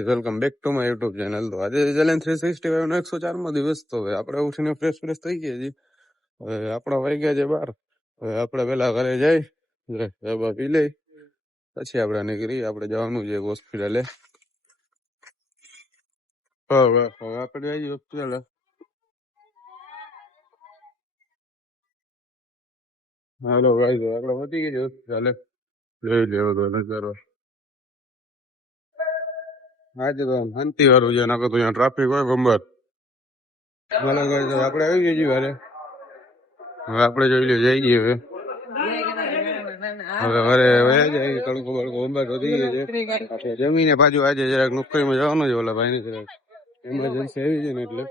Guys, welcome back to my YouTube channel. તો આજે challenge 365 નો 104મો દિવસ. તો હવે આપણે ઉઠીને ફ્રેશ થઈ ગયા છીએ. હવે આપણા વાગ્યા છે 12. હવે આપણે પેલા ઘરે જઈ દવા પી લઈ, પછી આપણે નીકળી. આપણે જવાનું છે હોસ્પિટલે. હવે આપણે જઈએ હોસ્પિટલે. હાલો ગાઈસ, આપણે પહોંચી ગયા હોસ્પિટલે. જોઈ લેવો તો નજારો. આજે તો શાંતિ વાળું છે, નકર તો અહીંયા ટ્રાફિક હોય ગંબર. હાલો ગાઈસ, આપણે આવી ગયા છીએ ઘરે. હવે આપણે જોઈ લે જઈ ગઈએ. હવે ઘરે જાય તડકો બળકો ગંબર વધી ગયો છે. જમીને પાછું આજે જરાક નોકરીમાં જવાનું છે. ઓલા ભાઈ ને જરાક ઇમરજન્સી આવી છે ને એટલે.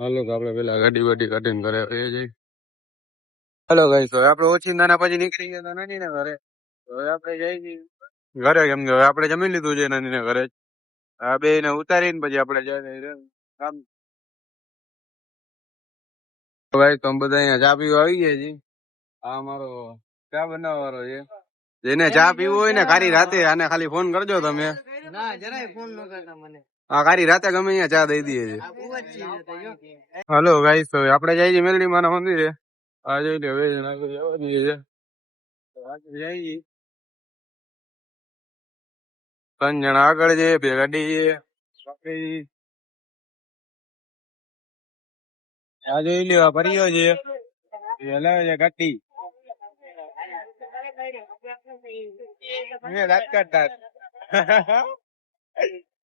હાલો તો આપણે પેલા ગાડી વાડી કાઢીને ઘરે આવી જઈએ. હાલો ગાઈસ, હવે આપણે ઓચિંતાના પછી નીકળી ગયા નાની ને ઘરે. હવે આપણે જઈ છીએ ઘરે, કેમ કે હવે આપણે જમી લીધું છે નાની ને ઘરે. આ બે ને ઉતારીને પછી આપણે જઈએ કામ. ભાઈ તો બધા અહીંયા ચા પીવા આવી ગયા છે. આ અમારો ચા બનાવવા વાળો છે. જેને ચા પીવું હોય ને ખાલી રાતે આને ખાલી ફોન કરજો તમે. હા, ખાલી રાતે ગમે અહીંયા ચા દઈ દઈએ છે. હાલો ગાઈસ, હવે આપણે જઈએ છીએ મેલડી માના મંદિરે. આ જોઈ લે, હવે જવા દઈએ છે. જઈએ 3 જણા આગળ છે, 2 ગાડી છે. આ જોઈ લ્યો, ભર્યો છે. હલાવે છે ગાડી.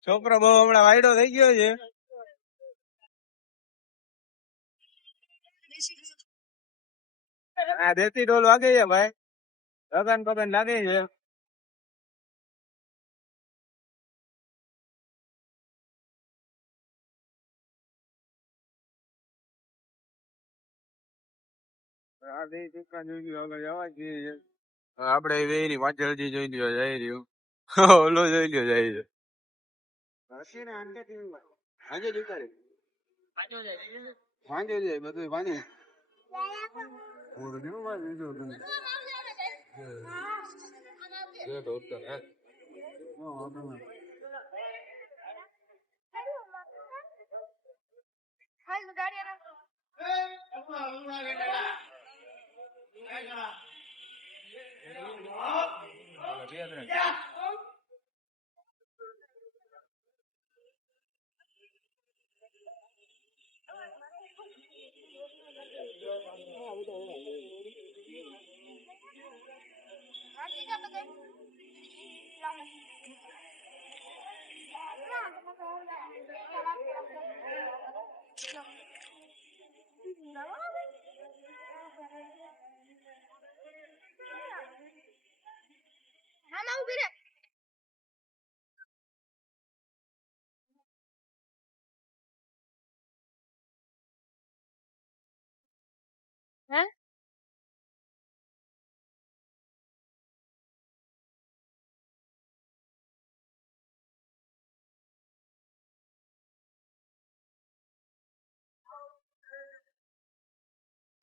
છોકરો બહુ હમણાં વાયડો થઈ ગયો છે. આ દેશી ઢોલ વાગે છે ભાઈ. લગન પગન લાગે છે. આ બે દુકાન જોઈ લ્યો, આગળ જવા જઈએ. આપડે બે ની પાછળ જોઈ લ્યો જઈ રહ્યું. ઓલો જોઈ લ્યો જાય છે. સાંજે જાય બધું પાણી.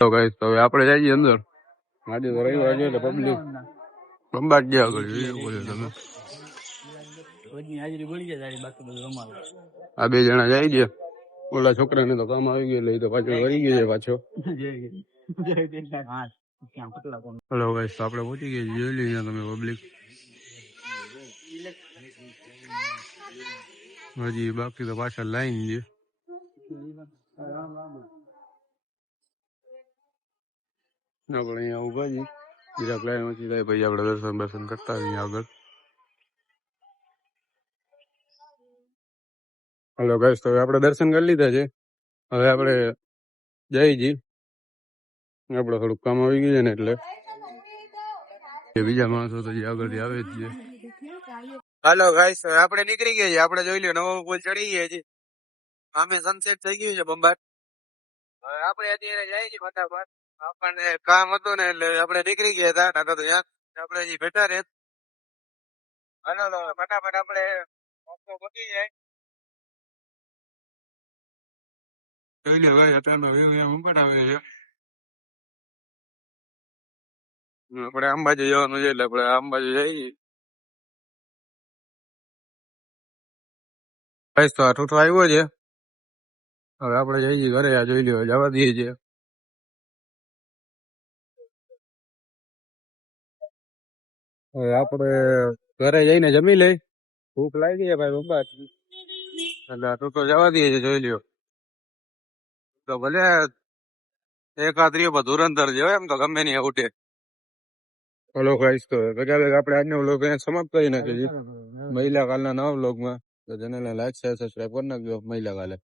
તો ગાઈસ, તો હવે આપણે જઈએ અંદર. આજે તો રવિવાર છે એટલે પબ્લિક બંબાટ ગયા આગળ જોઈએ બોલે તમે. આ 2 જણા જાય છે. ઓલા છોકરાને તો કામ આવી ગયું એટલે એ તો પાછો વળી ગયો છે પાછો. હેલો ગાઈસ, તો આપણે પહોંચી ગયા જોઈ લઈએ તમે પબ્લિક. હજી બાકી તો પાછળ લાઈન છે. આપણે અહીંયા ઉભા છીએ. જરાક લાઈન ઓછી થાય પછી આપણે દર્શન કરતા અહીંયા આગળ. હલો ગાઈસ, તો હવે આપણે દર્શન કરી લીધા છે. હવે આપણે જઈ છીએ. આપણે થોડુંક કામ આવી ગયું છે ને એટલે બીજા માણસો તો આગળથી આવે જ છે. હાલો ગાઈસ, હવે આપણે નીકળી ગયા છીએ. આપણે જોઈ લ્યો નવો પુલ ચડી ગયા છે. આમે સનસેટ થઈ ગયું છે બંબાટ. હવે આપણે અત્યારે જઈએ છીએ ફટાફટ. આપણને કામ હતું ને એટલે આપણે નીકળી ગયા હતા. નકર તો આપણે હજી બેઠા રહે. હાલો તો ફટાફટ આપણે પહોંચી જાય. જોઈ લે ભાઈ, અત્યારનો વ્યૂ એમ પણ આવે છે. આપણે અંબાજી જવાનું છે એટલે આપણે અંબાજી જઈએ. ગાઈસ તો આ ઠૂઠો આવ્યો છે. હવે આપણે જઈએ ઘરે. આ જોઈ લ્યો, જવા દઈએ છીએ. હવે આપણે ઘરે જઈને જમી લઈ. ભૂખ લાગી છે ભાઈ બાબા, એટલે આ ઠૂઠો જવા દઈએ છીએ. જોઈ લ્યો તો ભલે એકાદ રહ્યો પણ ધુરંધર છે હો, એમ તો ગમે નહીં ઉઠે. હલો ગાઈસ, તો ભેગા ભેગા આપણે આજનો વ્લોગ અહીંયા સમાપ્ત કરી નાખીએ છીએ. મહિલા કાલના નવા વ્લોગમાં. તો ચેનલને લાઈક શેર સબસ્ક્રાઈબ કરી નાખજો. મહિલા કાલે